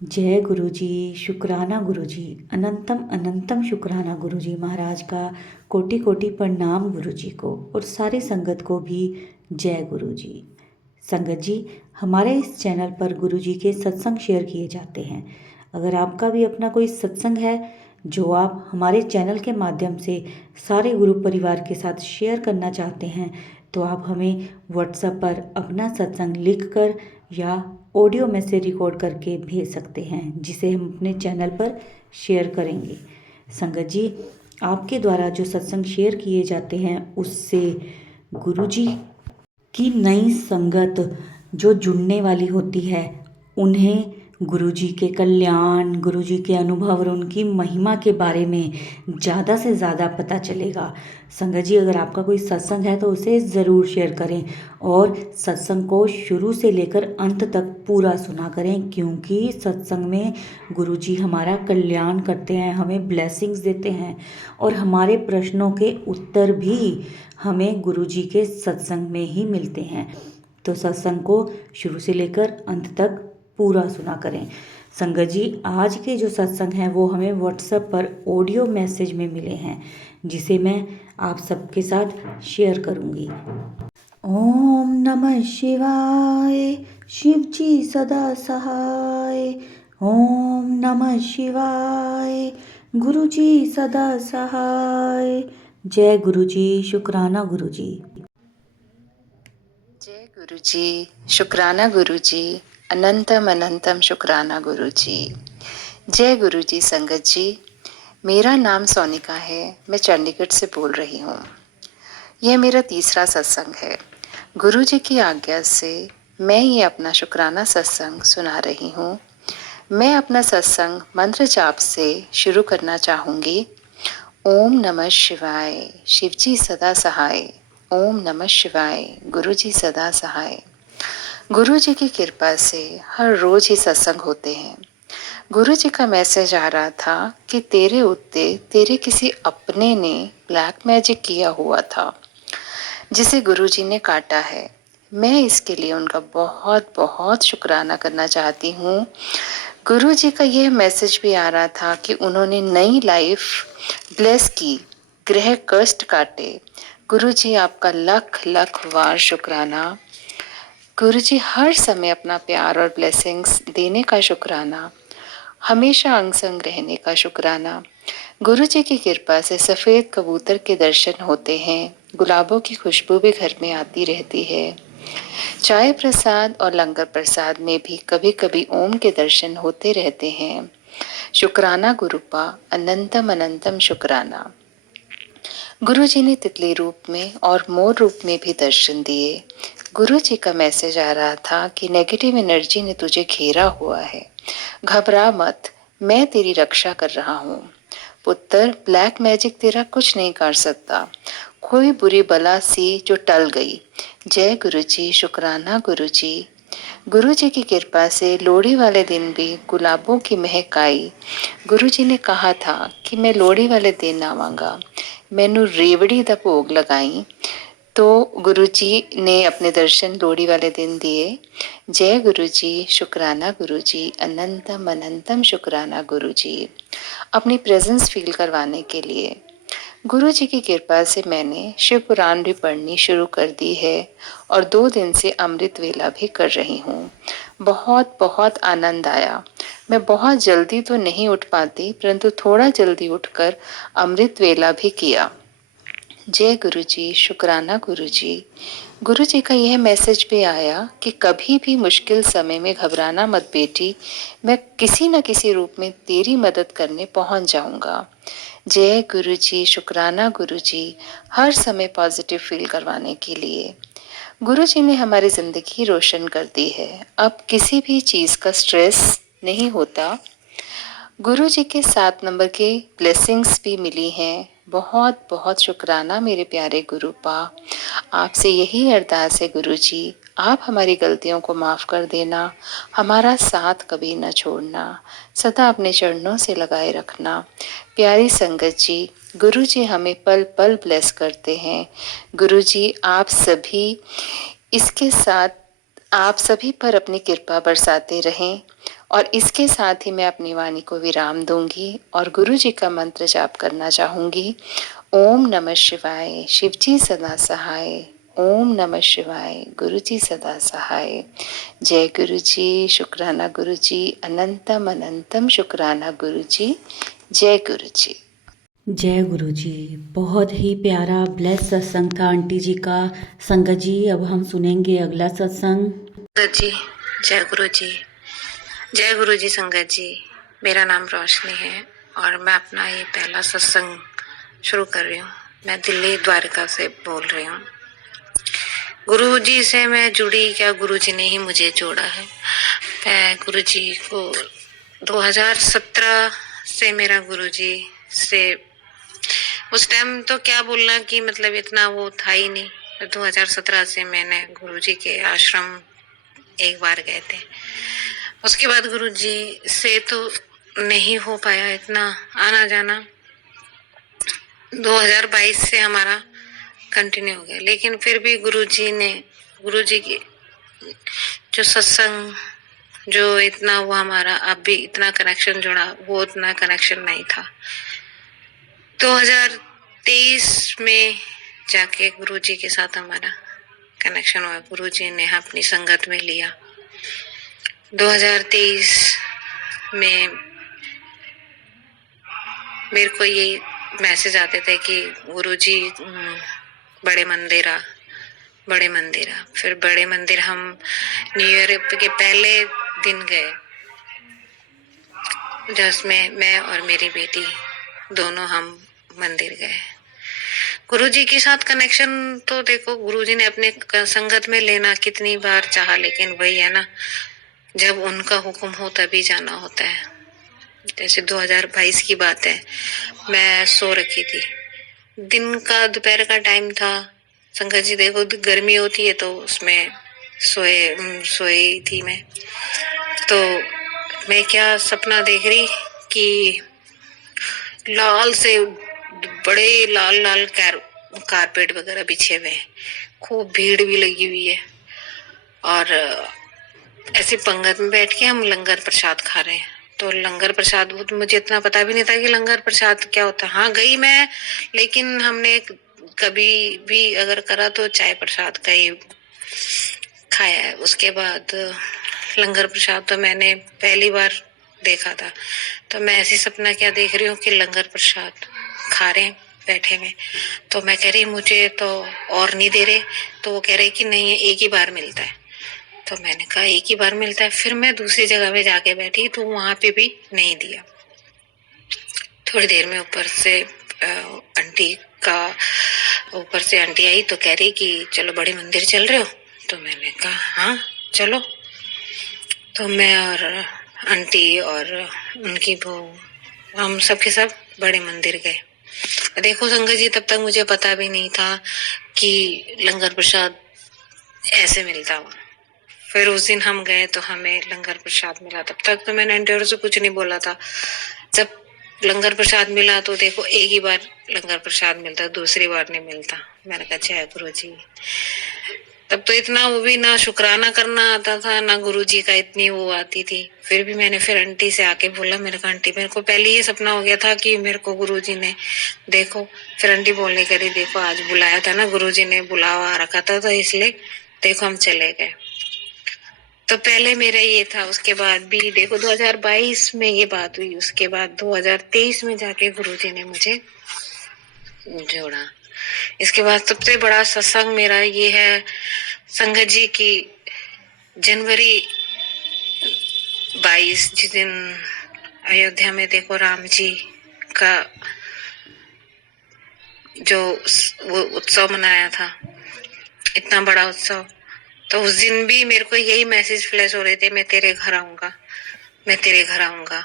जय गुरु जी। शुक्राना गुरु जी। अनंतम अनंतम शुक्राना गुरु जी महाराज का। कोटि कोटि प्रणाम गुरु जी को और सारी संगत को भी जय गुरु जी। संगत जी, हमारे इस चैनल पर गुरु जी के सत्संग शेयर किए जाते हैं। अगर आपका भी अपना कोई सत्संग है जो आप हमारे चैनल के माध्यम से सारे गुरु परिवार के साथ शेयर करना चाहते हैं तो आप हमें व्हाट्सएप पर अपना सत्संग लिखकर या ऑडियो में से रिकॉर्ड करके भेज सकते हैं, जिसे हम अपने चैनल पर शेयर करेंगे। संगत जी, आपके द्वारा जो सत्संग शेयर किए जाते हैं उससे गुरु जी की नई संगत जो जुड़ने वाली होती है उन्हें गुरु जी के कल्याण, गुरु जी के अनुभव और उनकी महिमा के बारे में ज़्यादा से ज़्यादा पता चलेगा। संगत जी, अगर आपका कोई सत्संग है तो उसे ज़रूर शेयर करें और सत्संग को शुरू से लेकर अंत तक पूरा सुना करें, क्योंकि सत्संग में गुरु जी हमारा कल्याण करते हैं, हमें ब्लेसिंग्स देते हैं और हमारे प्रश्नों के उत्तर भी हमें गुरु जी के सत्संग में ही मिलते हैं। तो सत्संग को शुरू से लेकर अंत तक पूरा सुना करें। संगत जी, आज के जो सत्संग हैं वो हमें व्हाट्सएप पर ऑडियो मैसेज में मिले हैं, जिसे मैं आप सबके साथ शेयर करूंगी। ओम नमः शिवाय, शिव जी सदा सहाय। ओम नमः शिवाय, गुरु जी सदा सहाय। जय गुरु जी। शुक्राना गुरु जी। जय गुरु जी। शुक्राना गुरु जी। अनंतम अनंतम शुक्राना गुरु जी। जय गुरु जी। संगत जी, मेरा नाम सोनिका है। मैं चंडीगढ़ से बोल रही हूँ। यह मेरा तीसरा सत्संग है। गुरु जी की आज्ञा से मैं ये अपना शुक्राना सत्संग सुना रही हूँ। मैं अपना सत्संग मंत्र जाप से शुरू करना चाहूँगी। ओम नमः शिवाय, शिवजी सदा सहाय। ओम नमः शिवाय, गुरु जी सदा सहाय। गुरु जी की कृपा से हर रोज ही सत्संग होते हैं। गुरु जी का मैसेज आ रहा था कि तेरे उत्ते तेरे किसी अपने ने ब्लैक मैजिक किया हुआ था, जिसे गुरु जी ने काटा है। मैं इसके लिए उनका बहुत बहुत शुक्राना करना चाहती हूँ। गुरु जी का यह मैसेज भी आ रहा था कि उन्होंने नई लाइफ ब्लेस की, ग्रह कष्ट काटे। गुरु जी आपका लख लख वार शुक्राना। गुरु जी हर समय अपना प्यार और ब्लेसिंग्स देने का शुक्राना, हमेशा अंग संग रहने का शुक्राना। गुरु जी की कृपा से सफ़ेद कबूतर के दर्शन होते हैं, गुलाबों की खुशबू भी घर में आती रहती है। चाय प्रसाद और लंगर प्रसाद में भी कभी कभी ओम के दर्शन होते रहते हैं। शुक्राना गुरुपा, अनंतम अनंतम शुक्राना। गुरु जी ने तितली रूप में और मोर रूप में भी दर्शन दिए। गुरु जी का मैसेज आ रहा था कि नेगेटिव एनर्जी ने तुझे घेरा हुआ है, घबरा मत, मैं तेरी रक्षा कर रहा हूँ। पुत्र, ब्लैक मैजिक तेरा कुछ नहीं कर सकता, कोई बुरी बला सी जो टल गई। जय गुरु जी। शुक्राना गुरु जी। गुरु जी की कृपा से लोहड़ी वाले दिन भी गुलाबों की महक आई। गुरु जी ने कहा था कि मैं लोहड़ी वाले दिन आवांगा। मैनू रेवड़ी दा भोग लगाई, तो गुरु जी ने अपने दर्शन लोहड़ी वाले दिन दिए। जय गुरु जी। शुक्राना गुरु जी। अनंतम अनंतम शुक्राना गुरु जी। अपनी प्रेजेंस फील करवाने के लिए गुरु जी की कृपा से मैंने शिव पुराण भी पढ़नी शुरू कर दी है और 2 दिन से अमृत वेला भी कर रही हूँ। बहुत बहुत आनंद आया। मैं बहुत जल्दी तो नहीं उठ पाती, परंतु थोड़ा जल्दी उठकर अमृत वेला भी किया। जय गुरु जी। शुक्राना गुरु जी। गुरु जी का यह मैसेज भी आया कि कभी भी मुश्किल समय में घबराना मत बेटी, मैं किसी न किसी रूप में तेरी मदद करने पहुंच जाऊंगा। जय गुरु जी। शुक्राना गुरु जी। हर समय पॉजिटिव फील करवाने के लिए गुरु जी ने हमारी जिंदगी रोशन कर दी है। अब किसी भी चीज का स्ट्रेस नहीं होता। गुरु जी के 7 नंबर के ब्लेसिंग्स भी मिली हैं। बहुत बहुत शुक्राना मेरे प्यारे गुरु पा। आपसे यही अरदास है गुरु जी, आप हमारी गलतियों को माफ़ कर देना, हमारा साथ कभी न छोड़ना, सदा अपने चरणों से लगाए रखना। प्यारी संगत जी, गुरु जी हमें पल पल ब्लेस करते हैं। गुरु जी आप सभी इसके साथ आप सभी पर अपनी कृपा बरसाते रहें और इसके साथ ही मैं अपनी वाणी को विराम दूंगी और गुरु जी का मंत्र जाप करना चाहूंगी। ओम नमः शिवाय, शिव जी सदा सहाय। ओम नमः शिवाय, गुरु जी सदा सहाय। जय गुरु जी, शुक्राना गुरु जी, अनंतम अनंतम शुक्राना गुरु जी। जय गुरु जी। जय गुरु जी। बहुत ही प्यारा ब्लेस सत्संग था आंटी जी का। संगत जी, अब हम सुनेंगे अगला सत्संग। संगत जी, जय गुरु जी। जय गुरु जी। संगत जी, मेरा नाम रोशनी है और मैं अपना ये पहला सत्संग शुरू कर रही हूँ। मैं दिल्ली द्वारका से बोल रही हूँ। गुरु जी से मैं जुड़ी, क्या गुरु जी ने ही मुझे जोड़ा है। मैं गुरु जी को 2017 से मेरा गुरु जी से, उस टाइम तो क्या बोलना कि मतलब इतना वो था ही नहीं। 2017 से मैंने गुरु जी के आश्रम एक बार गए थे। उसके बाद गुरु जी से तो नहीं हो पाया इतना आना जाना। 2022 से हमारा कंटिन्यू हो गया, लेकिन फिर भी गुरु जी की जो सत्संग, जो इतना वो हमारा अब भी इतना कनेक्शन जुड़ा, वो उतना कनेक्शन नहीं था। 2023 में जाके गुरु जी के साथ हमारा कनेक्शन हुआ। गुरु जी ने अपनी संगत में लिया। 2023 में मेरे को ये मैसेज आते थे कि गुरुजी बड़े मंदिर आ। फिर बड़े मंदिर हम न्यू ईयर के पहले दिन गए, जिसमें मैं और मेरी बेटी दोनों हम मंदिर गए। गुरुजी के साथ कनेक्शन तो देखो, गुरुजी ने अपने संगत में लेना कितनी बार चाहा, लेकिन वही है ना, जब उनका हुक्म हो तभी जाना होता है। जैसे 2022 की बात है, मैं सो रखी थी, दिन का दोपहर का टाइम था। संगत जी देखो, गर्मी होती है तो उसमें सोई थी मैं। तो मैं क्या सपना देख रही कि लाल से बड़े लाल लाल कारपेट वगैरह बिछे हुए हैं, खूब भीड़ भी लगी हुई है, और ऐसे पंगत में बैठ के हम लंगर प्रसाद खा रहे हैं। तो लंगर प्रसाद, तो मुझे इतना पता भी नहीं था कि लंगर प्रसाद क्या होता है। हाँ, गई मैं, लेकिन हमने कभी भी अगर करा तो चाय प्रसाद का ही खाया है। उसके बाद लंगर प्रसाद तो मैंने पहली बार देखा था। तो मैं ऐसी सपना क्या देख रही हूँ कि लंगर प्रसाद खा रहे हैं बैठे में। तो मैं कह रही मुझे तो और नहीं दे रहे। तो वो कह रहे कि नहीं, एक ही बार मिलता है। तो मैंने कहा एक ही बार मिलता है। फिर मैं दूसरी जगह में जाके बैठी तो वहां पे भी नहीं दिया। थोड़ी देर में ऊपर से आंटी आई तो कह रही कि चलो बड़े मंदिर चल रहे हो। तो मैंने कहा हाँ चलो। तो मैं और आंटी और उनकी बहू, हम सबके सब बड़े मंदिर गए। देखो संगत जी, तब तक मुझे पता भी नहीं था कि लंगर प्रसाद ऐसे मिलता हुआ। फिर उस दिन हम गए तो हमें लंगर प्रसाद मिला। तब तक तो मैंने आंटी से कुछ नहीं बोला था। जब लंगर प्रसाद मिला तो देखो, एक ही बार लंगर प्रसाद मिलता, दूसरी बार नहीं मिलता। मैंने कहा जय गुरु जी। तब तो इतना वो भी ना शुक्राना करना आता था, ना गुरु जी का इतनी वो आती थी। फिर भी मैंने फिर आंटी से आके बोला, मेरे को आंटी, मेरे को पहले ये सपना हो गया था कि मेरे को गुरु जी ने देखो। फिर आंटी बोलने करी, देखो आज बुलाया था ना गुरु जी ने, बुलावा रखा था, तो इसलिए देखो हम चले गए। तो पहले मेरा ये था। उसके बाद भी देखो 2022 में ये बात हुई। उसके बाद 2023 में जाके गुरुजी ने मुझे जोड़ा। इसके बाद सबसे बड़ा सत्संग मेरा ये है संगत जी की, जनवरी 22 जिस दिन अयोध्या में देखो राम जी का जो वो उत्सव मनाया था, इतना बड़ा उत्सव। तो उस दिन भी मेरे को यही मैसेज फ्लैश हो रहे थे, मैं तेरे घर आऊंगा, मैं तेरे घर आऊंगा।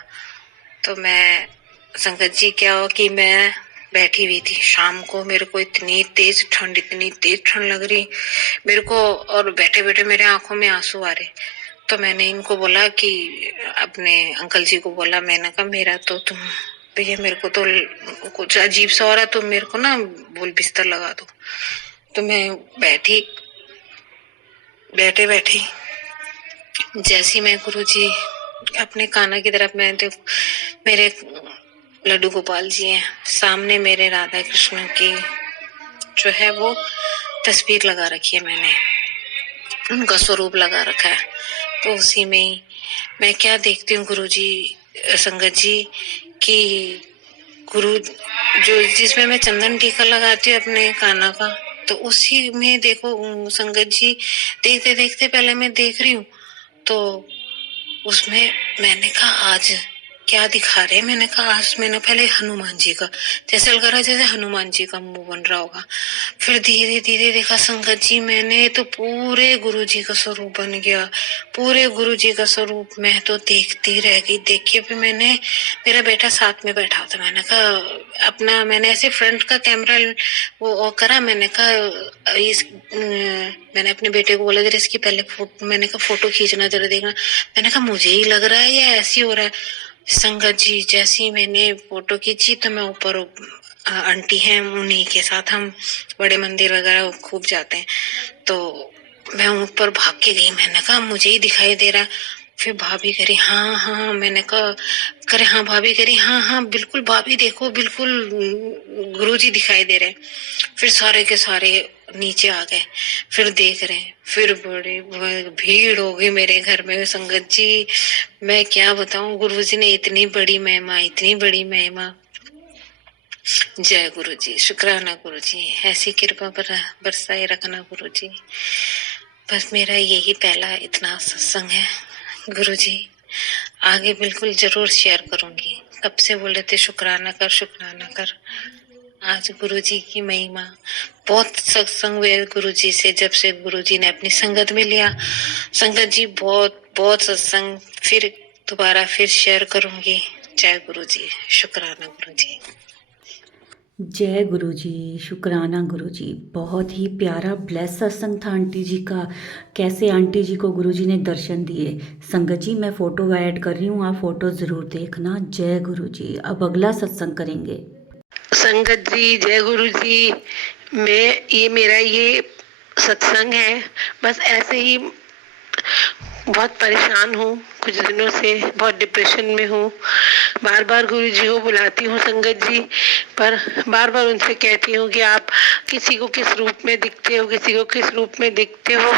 तो मैं संगत जी क्या हो कि मैं बैठी हुई थी शाम को, मेरे को इतनी तेज ठंड लग रही मेरे को, और बैठे बैठे मेरे आंखों में आंसू आ रहे। तो मैंने इनको बोला कि अपने अंकल जी को बोला, मैंने कहा मेरा तो तुम भैया, मेरे को तो कुछ अजीब सा हो रहा, तो मेरे को ना बोल बिस्तर लगा दो। तो मैं बैठे बैठे जैसी मैं गुरुजी अपने कान्हा की तरफ मैं देखो, मेरे लड्डू गोपाल जी हैं, सामने मेरे राधा कृष्ण की जो है वो तस्वीर लगा रखी है, मैंने उनका स्वरूप लगा रखा है। तो उसी में ही मैं क्या देखती हूँ गुरुजी, संगत जी, कि गुरु जो जिसमें मैं चंदन टीका लगाती हूँ अपने कान्हा का, तो उसी में देखो संगत जी, देखते देखते पहले मैं देख रही हूँ, तो उसमें मैंने कहा आज क्या दिखा रहे हैं, मैंने कहा आज मैंने पहले हनुमान जी का, जैसे लग रहा जैसे हनुमान जी का मुंह बन रहा होगा। फिर धीरे धीरे देखा संगत जी, मैंने तो पूरे गुरु जी का स्वरूप बन गया, पूरे गुरु जी का स्वरूप। मैं तो देखती रह गई, देख के भी मैंने, मेरा बेटा साथ में बैठा था, मैंने कहा अपना, मैंने ऐसे फ्रंट का कैमरा वो ऑन करा, मैंने कहा मैंने अपने बेटे को बोला जरा इसकी पहले फोटो, मैंने कहा फोटो खींचना जरा देखना, मैंने कहा मुझे ही लग रहा है या ऐसी हो रहा है। संगत जी जैसी मैंने फोटो खींची तो मैं ऊपर, आंटी हैं उन्हीं के साथ हम बड़े मंदिर वगैरह खूब जाते हैं, तो मैं ऊपर भाग के गई, मैंने कहा मुझे ही दिखाई दे रहा है। फिर भाभी करी हाँ हाँ, मैंने कहा करे हाँ, भाभी करी हाँ हाँ बिल्कुल भाभी देखो बिल्कुल गुरुजी दिखाई दे रहे। फिर सारे के सारे नीचे आ गए, फिर देख रहे हैं, फिर बड़ी भीड़ हो गई मेरे घर में संगत जी। मैं क्या बताऊं, गुरुजी ने इतनी बड़ी महिमा, इतनी बड़ी महिमा। जय गुरु जी, शुक्राना गुरु जी, ऐसी कृपा बरसाए रखना गुरु जी। बस मेरा यही पहला इतना सत्संग है गुरु जी, आगे बिल्कुल जरूर शेयर करूंगी। कब से बोल रहे थे शुक्राना कर, शुक्राना कर। आज गुरु जी की महिमा, बहुत सत्संग हुए गुरु जी से, जब से गुरु जी ने अपनी संगत में लिया। संगत जी बहुत बहुत सत्संग फिर दोबारा फिर शेयर करूंगी। जय गुरु जी, शुक्राना गुरु जी। जय गुरु जी, शुक्राना गुरु जी। बहुत ही प्यारा ब्लेस सत्संग था आंटी जी का। कैसे आंटी जी को गुरु जी ने दर्शन दिए। संगत जी मैं फ़ोटो ऐड कर रही हूँ, आप फ़ोटो ज़रूर देखना। जय गुरु जी। अब अगला सत्संग करेंगे। संगत जी जय गुरु जी। मेरा ये सत्संग है, बस ऐसे ही बहुत परेशान हूँ कुछ दिनों से, बहुत डिप्रेशन में हूँ। बार बार गुरु जी को बुलाती हूँ संगत जी, पर बार बार उनसे कहती हूँ कि आप किसी को किस रूप में दिखते हो, किसी को किस रूप में दिखते हो,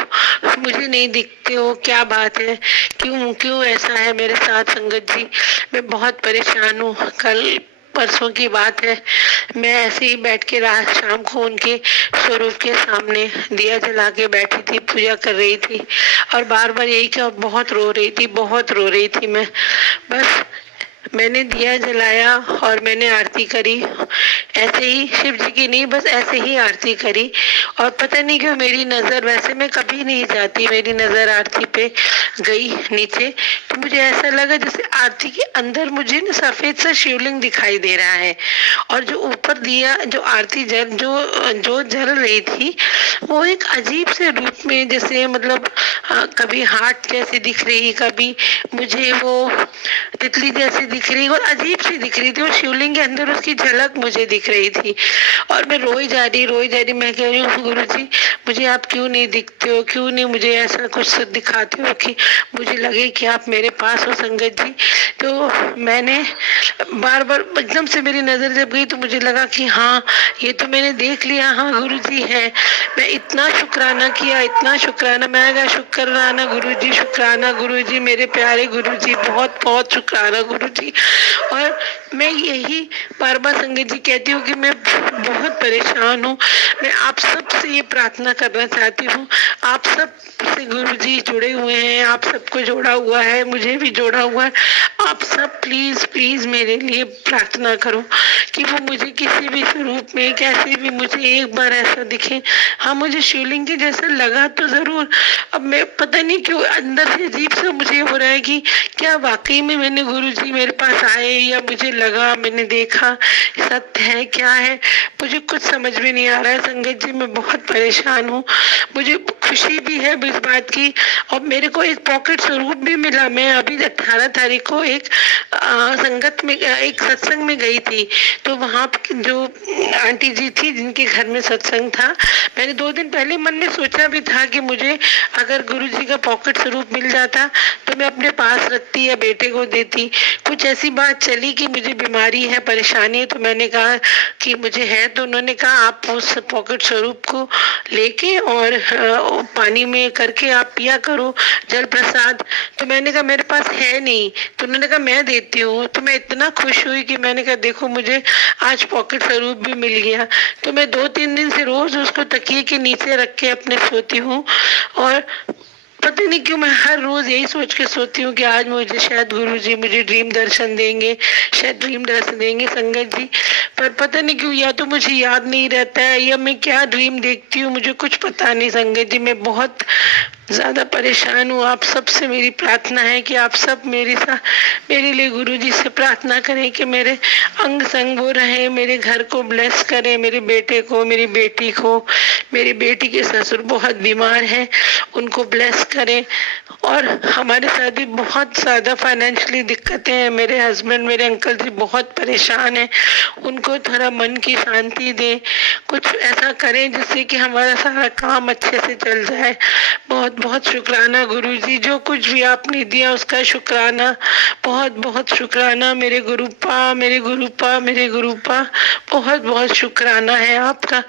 मुझे नहीं दिखते हो, क्या बात है, क्यों क्यों ऐसा है मेरे साथ संगत जी। मैं बहुत परेशान हूँ। कल परसों की बात है, मैं ऐसे ही बैठ के रात शाम को उनके स्वरूप के सामने दिया जला के बैठी थी, पूजा कर रही थी, और बार बार यही क्या, बहुत रो रही थी, बहुत रो रही थी मैं। बस मैंने दिया जलाया और मैंने आरती करी, ऐसे ही शिव जी की नहीं, बस ऐसे ही आरती करी। और पता नहीं क्यों मेरी नजर, वैसे मैं कभी नहीं जाती, मेरी नजर आरती पे गई नीचे, तो मुझे ऐसा लगा जैसे आरती के अंदर मुझे ना सफेद सा शिवलिंग दिखाई दे रहा है, और जो ऊपर दिया, जो आरती जो जल रही थी, वो एक अजीब से रूप में, जैसे मतलब कभी हार्ट जैसी दिख रही, कभी मुझे वो तितली जैसी दिख रही, और अजीब सी दिख रही थी, और शिवलिंग के अंदर उसकी झलक मुझे दिख रही थी। और मैं रोई जा रही, मैं कह रही हूँ गुरु जी मुझे आप क्यों नहीं दिखते हो, क्यों नहीं मुझे ऐसा कुछ दिखाते हो कि मुझे लगे कि आप मेरे पास हो संगत जी। तो मैंने बार बार एकदम से मेरी नजर जब गई तो मुझे लगा कि हाँ ये तो मैंने देख लिया, हाँ गुरु जी है। मैं इतना शुक्राना किया, इतना शुक्राना, मैं कहा शुक्राना गुरु जी, शुक्राना गुरु जी, मेरे प्यारे गुरु जी, बहुत बहुत शुक्राना गुरु जी। और मैं यही बार बार संगत जी कहती हूँ कि मैं बहुत परेशान हूँ। मैं आप सब से ये प्रार्थना करना चाहती हूँ, आप सब से गुरु जी जुड़े हुए हैं, आप सबको जोड़ा हुआ है, मुझे भी जोड़ा हुआ है। आप सब प्लीज प्लीज मेरे लिए प्रार्थना करो कि वो मुझे किसी भी स्वरूप में, कैसे भी, मुझे एक बार ऐसा दिखे। हाँ मुझे शिवलिंग के जैसा लगा तो जरूर, अब मैं पता नहीं क्यों अंदर से अजीब सा मुझे हो रहा है कि क्या वाकई में मैंने गुरु जी मेरे पास आए, या मुझे लगा, मैंने देखा, सत्य है क्या है, मुझे कुछ समझ में नहीं आ रहा है संगत जी। मैं बहुत परेशान हूँ, मुझे खुशी भी है इस बात की, और मेरे को एक पॉकेट स्वरूप भी मिला। मैं अभी 18 तारीख को एक संगत में एक सत्संग में गई थी, तो वहाँ जो आंटी जी थी जिनके घर में सत्संग था, मैंने 2 दिन पहले मन में सोचा भी था कि मुझे अगर गुरु जी का पॉकेट स्वरूप मिल जाता तो मैं अपने पास रखती या बेटे को देती। कुछ ऐसी बात चली कि मुझे बीमारी है, परेशानी है, तो मैंने कहा कि मुझे है, तो उन्होंने कहा आप उस पॉकेट स्वरूप को लेके और पानी में करके आप पिया करो जल प्रसाद। तो मैंने कहा मेरे पास है नहीं, तो उन्होंने कहा मैं देती हूँ। तो मैं इतना खुश हुई कि मैंने कहा देखो मुझे आज पॉकेट स्वरूप भी मिल गया। तो मैं 2-3 दिन से रोज उसको तकिए के नीचे रख के अपने सोती हूँ, और पता नहीं क्यों मैं हर रोज यही सोच के सोती हूँ कि आज मुझे शायद गुरुजी मुझे ड्रीम दर्शन देंगे, शायद ड्रीम दर्शन देंगे संगत जी। पर पता नहीं क्यों या तो मुझे याद नहीं रहता है या मैं क्या ड्रीम देखती हूँ, मुझे कुछ पता नहीं संगत जी। मैं बहुत ज्यादा परेशान हूँ। आप सबसे मेरी प्रार्थना है कि आप सब मेरे लिए गुरुजी से प्रार्थना करें कि मेरे अंग संग वो रहे, मेरे घर को ब्लेस करें, मेरे बेटे को, मेरी बेटी को। मेरी बेटी के ससुर बहुत बीमार हैं, उनको ब्लेस करें। और हमारे साथ भी बहुत ज्यादा फाइनेंशियली दिक्कतें हैं। मेरे हस्बैंड, मेरे अंकल जी बहुत परेशान हैं, उनको थोड़ा मन की शांति दें, कुछ ऐसा करें जिससे कि हमारा सारा काम अच्छे से चल जाए। बहुत बहुत शुक्राना गुरुजी, जो कुछ भी आपने दिया उसका शुक्राना, बहुत बहुत शुक्राना मेरे गुरुपा, मेरे गुरुपा, मेरे गुरुपा। बहुत बहुत शुक्राना है आपका,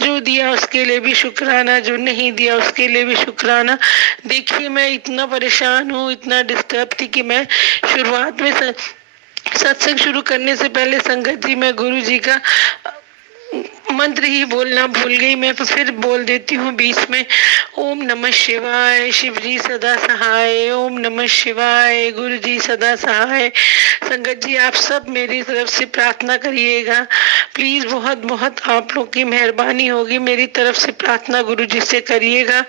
जो दिया उसके लिए भी शुक्राना, जो नहीं दिया उसके लिए भी शुक्राना। देखिए मैं इतना परेशान हूँ, इतना डिस्टर्ब थी कि मैं शुरुआत में सत्संग शुरू करने से पहले संगत जी मैं गुरु जी का मंत्र ही बोलना भूल गई। मैं तो फिर बोल देती हूँ बीच में, ओम नमः शिवाय, शिव जी सदा सहाय, ओम नमः शिवाय, गुरु जी सदा सहाय। संगत जी आप सब मेरी तरफ से प्रार्थना करिएगा प्लीज, बहुत बहुत आप लोग की मेहरबानी होगी, मेरी तरफ से प्रार्थना गुरु जी से करिएगा।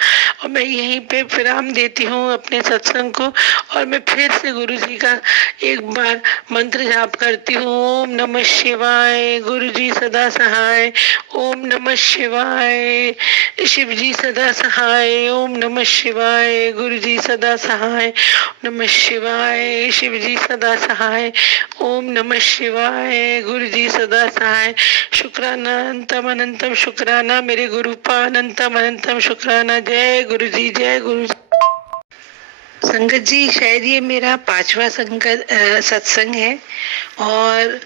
और मैं यहीं पे विराम देती हूँ अपने सत्संग को, और मैं फिर से गुरु जी का एक बार मंत्र जाप करती हूँ, ओम नमः शिवाय, गुरु जी सदा सहाय, ओम नमः शिवाय, शिव जी सदा सहाय, ओम नमः शिवाय, गुरु जी सदा सहाय, नमः शिवाय, शिव जी सदा सहाय, ओम नमः शिवाय, गुरु जी सदा सहाय। शुक्राना अनंतम अनंतम शुक्राना मेरे गुरुपा, अनंतम अनंतम शुक्राना। जय गुरु जी, जय गुरु जी। संगत जी शायद ये मेरा 5वां सत्संग है, और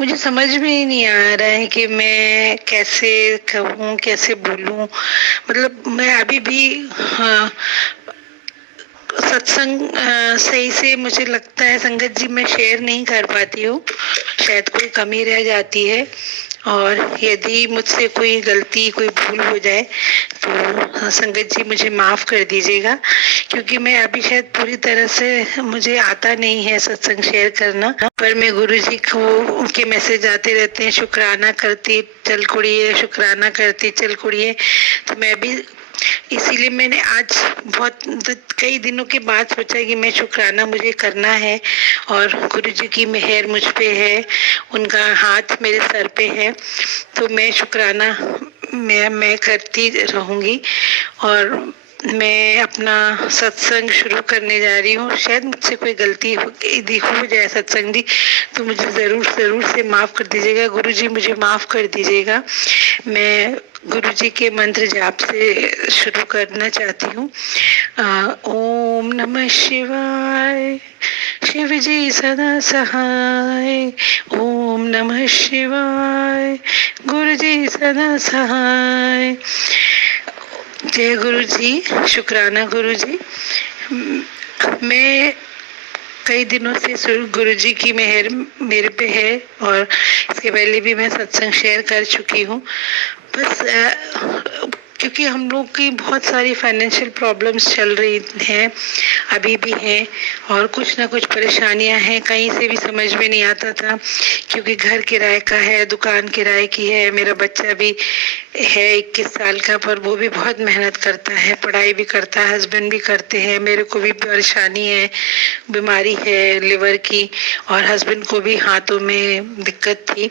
मुझे समझ में ही नहीं आ रहा है कि मैं कैसे कहूँ, कैसे बोलूं। मतलब मैं अभी भी सत्संग सही से मुझे लगता है संगत जी मैं शेयर नहीं कर पाती हूँ, शायद कोई कमी रह जाती है। और यदि मुझसे कोई गलती, कोई भूल हो जाए तो संगत जी मुझे माफ कर दीजिएगा, क्योंकि मैं अभी शायद पूरी तरह से मुझे आता नहीं है सत्संग शेयर करना। पर मैं गुरु जी को, उनके मैसेज आते रहते हैं, शुक्राना करती चल कुड़िए, शुक्राना करती चल कुड़िए। तो मैं भी इसीलिए मैंने आज बहुत कई दिनों के बाद सोचा कि मैं शुक्राना मुझे करना है, और गुरु जी की मेहर मुझ पे है, उनका हाथ मेरे सर पे है, तो मैं शुक्राना मैं करती रहूंगी। और मैं अपना सत्संग शुरू करने जा रही हूँ। शायद मुझसे कोई गलती हो जाए सत्संग जी, तो मुझे जरूर से माफ कर दीजिएगा। गुरु जी मुझे माफ कर दीजिएगा। मैं गुरु जी के मंत्र जाप से शुरू करना चाहती हूँ। ओम नमः शिवाय, शिव जी सदा सहाय, ओम नमः शिवाय, गुरु जी सदा सहाय। जय गुरु जी, शुक्राना गुरु जी। मैं कई दिनों से गुरु जी की मेहर मेरे पे है, और इसके पहले भी मैं सत्संग शेयर कर चुकी हूँ। बस क्योंकि हम लोग की बहुत सारी फाइनेंशियल प्रॉब्लम्स चल रही हैं, अभी भी हैं, और कुछ ना कुछ परेशानियां हैं। कहीं से भी समझ में नहीं आता था, क्योंकि घर किराए का है, दुकान किराए की है, मेरा बच्चा भी है 21 साल का, पर वो भी बहुत मेहनत करता है, पढ़ाई भी करता है, हस्बैंड भी करते हैं। मेरे को भी परेशानी है, बीमारी है लिवर की, और हस्बैंड को भी हाथों में दिक्कत थी।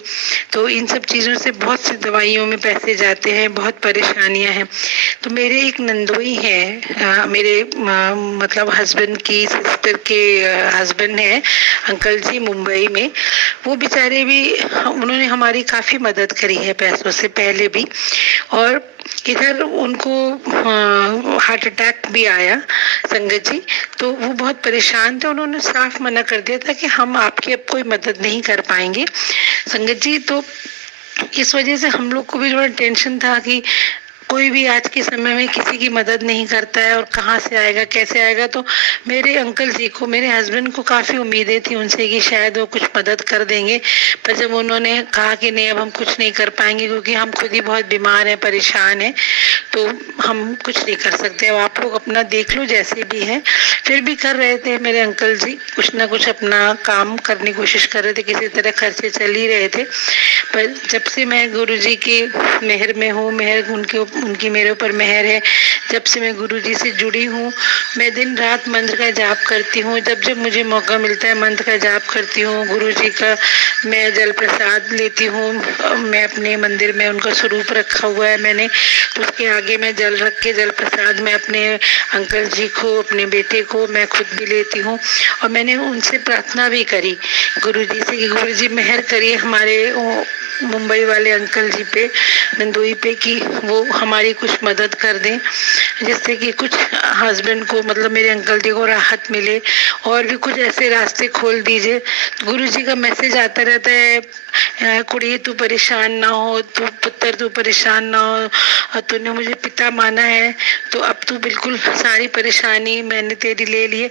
तो इन सब चीज़ों से बहुत सी दवाइयों में पैसे जाते हैं, बहुत परेशानियां हैं। तो मेरे एक नंदोई है, मेरे मतलब हस्बैंड की सिस्टर के हस्बैंड है, अंकल जी, मुंबई में। वो बेचारे भी, उन्होंने हमारी काफ़ी मदद करी है पैसों से पहले भी। और इधर उनको हार्ट अटैक भी आया, संगत जी। तो वो बहुत परेशान थे, उन्होंने साफ मना कर दिया था कि हम आपकी अब कोई मदद नहीं कर पाएंगे, संगत जी। तो इस वजह से हम लोग को भी थोड़ा टेंशन था कि कोई भी आज के समय में किसी की मदद नहीं करता है, और कहाँ से आएगा, कैसे आएगा। तो मेरे अंकल जी को, मेरे हस्बैंड को काफ़ी उम्मीदें थी उनसे कि शायद वो कुछ मदद कर देंगे। पर जब उन्होंने कहा कि नहीं, अब हम कुछ नहीं कर पाएंगे क्योंकि हम खुद ही बहुत बीमार हैं, परेशान हैं, तो हम कुछ नहीं कर सकते। अब आप लोग अपना देख लो जैसे भी है। फिर भी कर रहे थे मेरे अंकल जी, कुछ ना कुछ अपना काम करने की कोशिश कर रहे थे, किसी तरह खर्चे चल ही रहे थे। पर जब से मैं गुरुजी की मेहर में हूँ, मेहर उनकी मेरे ऊपर मेहर है, जब से मैं गुरुजी से जुड़ी हूँ, मैं दिन रात मंत्र का जाप करती हूँ। जब जब मुझे मौका मिलता है मंत्र का जाप करती हूँ, गुरुजी का मैं जल प्रसाद लेती हूँ। मैं अपने मंदिर में उनका स्वरूप रखा हुआ है मैंने, तो उसके आगे मैं जल रख के जल प्रसाद मैं अपने अंकल जी को, अपने बेटे को, मैं खुद भी लेती हूँ। और मैंने उनसे प्रार्थना भी करी गुरुजी से कि गुरुजी मेहर करिए हमारे मुंबई वाले अंकल जी पे, नंदोई पे, कि वो हमारी कुछ मदद कर दें, जिससे कि कुछ हस्बैंड को, मतलब मेरे अंकल जी को राहत मिले, और भी कुछ ऐसे रास्ते खोल दीजिए। गुरुजी का मैसेज आता रहता है, कुड़ी तू परेशान ना हो, तू पुत्र तू परेशान ना हो, और तूने मुझे पिता माना है, तो अब तू बिल्कुल सारी परेशानी मैंने तेरी ले ली है।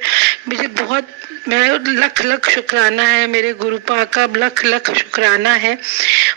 मुझे बहुत, मैं लख लख शुक्राना है मेरे गुरु पा का, लख लख शुक्राना है।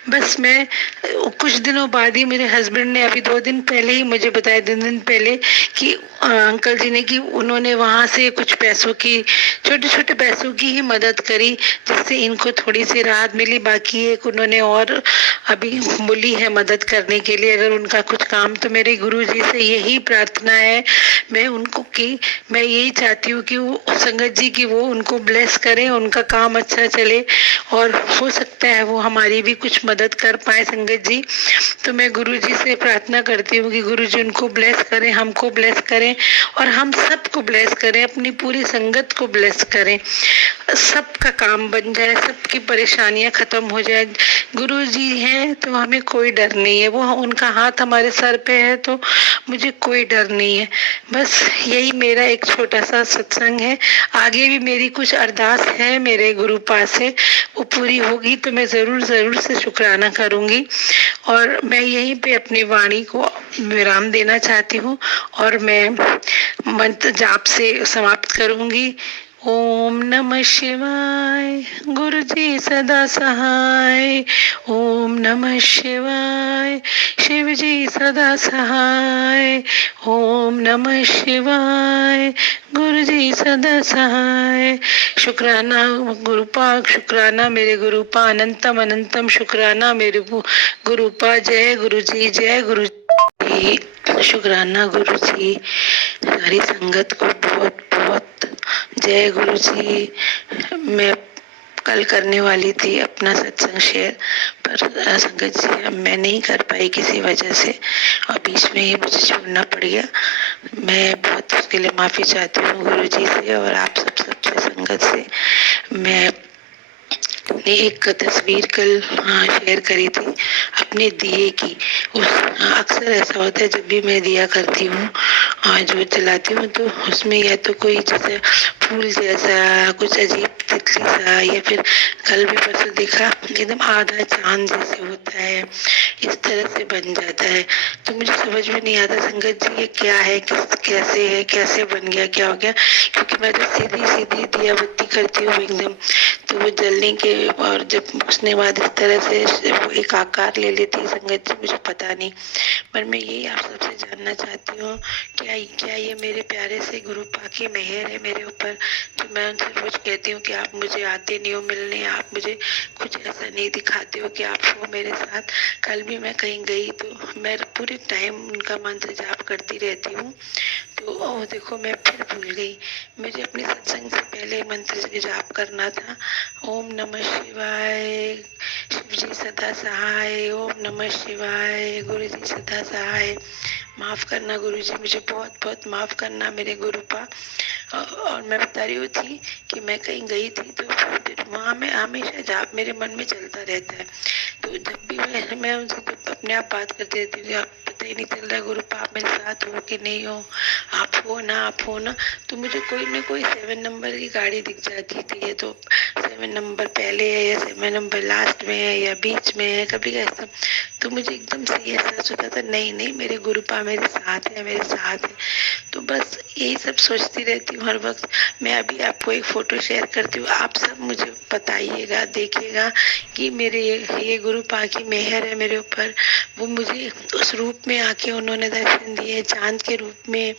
बस मैं कुछ दिनों बाद ही, मेरे हस्बैंड ने अभी 2 दिन पहले ही मुझे बताया, 2 दिन पहले, कि अंकल जी ने, कि उन्होंने वहां से कुछ पैसों की, छोटे छोटे पैसों की ही मदद करी, जिससे इनको थोड़ी सी राहत मिली। बाकी एक उन्होंने और अभी बोली है मदद करने के लिए, अगर उनका कुछ काम, तो मेरे गुरु जी से यही प्रार्थना है मैं उनको, कि मैं यही चाहती हूँ कि वो संगत जी की वो उनको ब्लेस करें, उनका काम अच्छा चले, और हो सकता है वो हमारी भी कुछ मदद कर पाए, संगत जी। तो मैं गुरु जी से प्रार्थना करती हूँ कि गुरु जी उनको ब्लेस करें, हमको ब्लेस करें, और हम सबको ब्लेस करें, अपनी पूरी संगत को ब्लेस करें, सबका काम बन जाए, सबकी परेशानियां खत्म हो जाए। गुरु जी हैं तो हमें कोई डर नहीं है, वो उनका हाथ हमारे सर पे है, तो मुझे कोई डर नहीं है। बस यही मेरा एक छोटा सा सत्संग है। आगे भी मेरी कुछ अरदास है मेरे गुरु पास से, वो पूरी होगी तो मैं जरूर जरूर से शुक्राना करूंगी। और मैं यहीं पे अपनी वाणी को विराम देना चाहती हूँ, और मैं मंत्र जाप से समाप्त करूंगी। ओम नमः शिवाय, गुरु जी सदा सहाय। ओम नमः शिवाय, शिव जी सदा सहाय। ओम नमः शिवाय, गुरु जी सदा सहाय। शुक्राना गुरुपा, शुक्राना मेरे गुरुपा, अनंतम अनंतम शुक्राना मेरे गुरुपा। जय गुरु जी, जय गुरु जी, शुक्राना गुरु जी। सारी संगत को बहुत बहुत जय गुरु जी। मैं कल करने वाली थी अपना सत्संग शेयर, पर संगत जी अब मैं नहीं कर पाई किसी वजह से, और बीच में ही मुझे छोड़ना पड़ गया। मैं बहुत उसके लिए माफी चाहती हूँ गुरु जी से, और आप सबसे संगत से। मैं ने एक तस्वीर कल शेयर करी थी अपने दिए की। उस अक्सर ऐसा होता है जब भी मैं दिया करती हूँ, जो जलाती हूँ, तो उसमें या तो कोई जैसे फूल जैसा कुछ अजीब तितली सा, या फिर कल भी परसों देखा एकदम आधा चांद जैसे होता है, इस तरह से बन जाता है। तो मुझे समझ में नहीं आता संगत जी ये क्या है, कैसे है, कैसे बन गया, क्या हो गया, क्योंकि मैं तो सीधी सीधी दिया बत्ती करती हूँ एकदम, तो वो जलने के, और जब उसने बाद इस तरह से वो एक आकार ले लेती है संगत जी, मुझे पता नहीं। पर मैं यही आप सबसे जानना चाहती हूँ, क्या ये मेरे प्यारे से गुरु पाकी मेहर है मेरे ऊपर। तो मैं उनसे रोज कहती हूँ कि आप मुझे आते नहीं हो मिलने, आप मुझे कुछ ऐसा नहीं दिखाते हो कि आप हो मेरे साथ। कल भी मैं कहीं गई तो मैं पूरे टाइम उनका मंत्र जाप करती रहती हूँ, तो देखो मैं फिर भूल गई। मुझे अपने सत्संग से पहले मंत्र जाप करना था। ओम नमः शिवाय, शिव जी सदा सहाय। ओम नमः शिवाय, गुरु जी सदा सहाय। माफ करना गुरु जी, मुझे बहुत बहुत माफ करना मेरे गुरुपा। और मैं बता रही थी कि मैं कहीं गई थी तो फिर वहाँ में हमेशा जाप मेरे मन में चलता रहता है। तो जब भी मैं उनसे तो अपने आप बात करती रहती हूँ, आप पता ही नहीं चल रहा गुरुपा आप मेरे साथ हो कि नहीं हो, आप हो ना, आप हो ना। तो मुझे कोई ना कोई 7 नंबर की गाड़ी दिख जाती थी, ये तो 7 नंबर पहले है या 7 नंबर लास्ट में है या बीच में है, कभी कैसा। तो मुझे एकदम से ये एहसास होता था नहीं नहीं मेरे गुरुपा मेरे साथ है, मेरे साथ है। तो बस यही सब सोचती रहती हूँ हर वक्त। मैं अभी आपको एक फोटो शेयर करती हूँ, आप सब मुझे बताइएगा, देखिएगा कि मेरे ये गुरुपा की मेहर है मेरे ऊपर। वो मुझे उस रूप में आके उन्होंने दर्शन दिए, चांद के रूप में,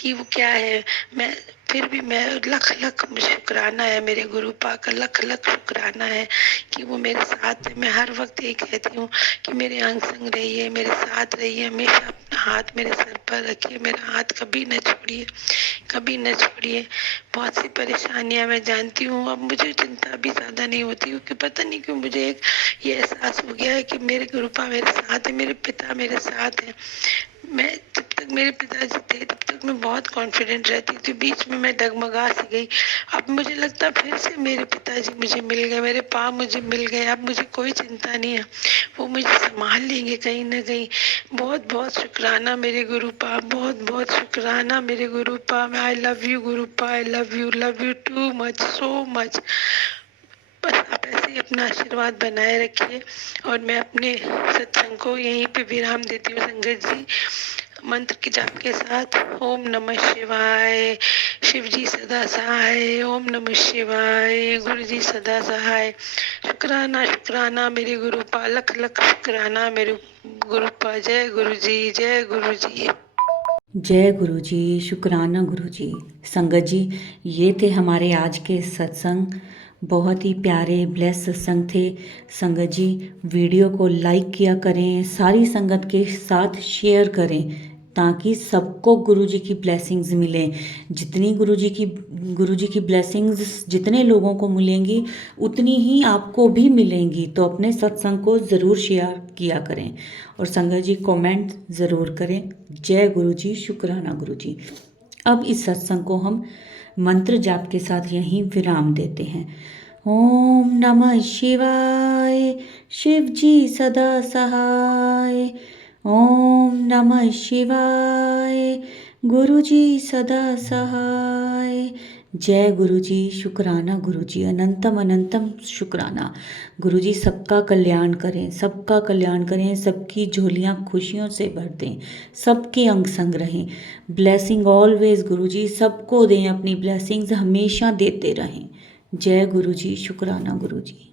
कि वो क्या है। मैं फिर भी मैं लख लख शुक्राना है मेरे गुरुपा का, लख लख शुक्राना है कि वो मेरे साथ है। मैं हर वक्त ये कहती हूँ कि मेरे अंग संग रहिए, मेरे साथ रहिए, हमेशा अपना हाथ मेरे सर पर रखिए, मेरा हाथ कभी न छोड़िए, कभी न छोड़िए। बहुत सी परेशानियां मैं जानती हूँ, अब मुझे चिंता भी ज्यादा नहीं होती, क्योंकि पता नहीं क्यों मुझे एक ये एहसास हो गया है कि मेरे गुरुपा मेरे साथ है, मेरे पिता मेरे साथ है। मैं जब तक मेरे पिताजी थे तब तक मैं बहुत कॉन्फिडेंट रहती थी, बीच में मैं डगमगा सी गई। अब मुझे लगता फिर से मेरे पिताजी मुझे मिल गए, मेरे पापा मुझे मिल गए, अब मुझे कोई चिंता नहीं है, वो मुझे संभाल लेंगे कहीं ना कहीं। बहुत बहुत शुक्राना मेरे गुरुपा, बहुत बहुत शुक्राना मेरे Gurupa. I love you Gurupa, I love you too much, so much. बस आप ऐसे ही अपना आशीर्वाद बनाए रखिए। और मैं अपने सत्संग को यहीं पे विराम देती हूँ संगत जी, मंत्र के जाप के साथ। ओम नमः शिवाय, शिव जी सदा सहाय। ओम नमः शिवाय, गुरु जी सदा सहाय। शुक्राना शुक्राना मेरे गुरुपा, लख लख शुक्राना मेरे गुरुपा। जय गुरु जी, जय गुरु जी। जय गुरु जी, शुक्राना गुरु जी। संगत जी, ये थे हमारे आज के सत्संग, बहुत ही प्यारे ब्लेस सत्संग थे। संगत जी, वीडियो को लाइक किया करें, सारी संगत के साथ शेयर करें ताकि सबको गुरु जी की ब्लेसिंग्स मिलें। जितनी गुरु जी की ब्लेसिंग्स जितने लोगों को मिलेंगी उतनी ही आपको भी मिलेंगी। तो अपने सत्संग को ज़रूर शेयर किया करें और संगत जी कमेंट ज़रूर करें। जय गुरु जी, शुक्राना गुरु जी। अब इस सत्संग को हम मंत्र जाप के साथ यहीं विराम देते हैं। ओम नमः शिवाय, शिव जी सदा सहाय। ओम नमः शिवाय, गुरु जी सदा सहाय। जय गुरु जी, शुक्राना गुरु जी, अनंतम अनंतम शुक्राना। गुरु जी सबका कल्याण करें, सबका कल्याण करें, सबकी झोलियां खुशियों से भर दें, सबके अंग संग रहें। ब्लेसिंग ऑलवेज गुरु जी, सबको दें अपनी ब्लेसिंग्स, हमेशा देते रहें। जय गुरु जी, शुक्राना गुरु जी।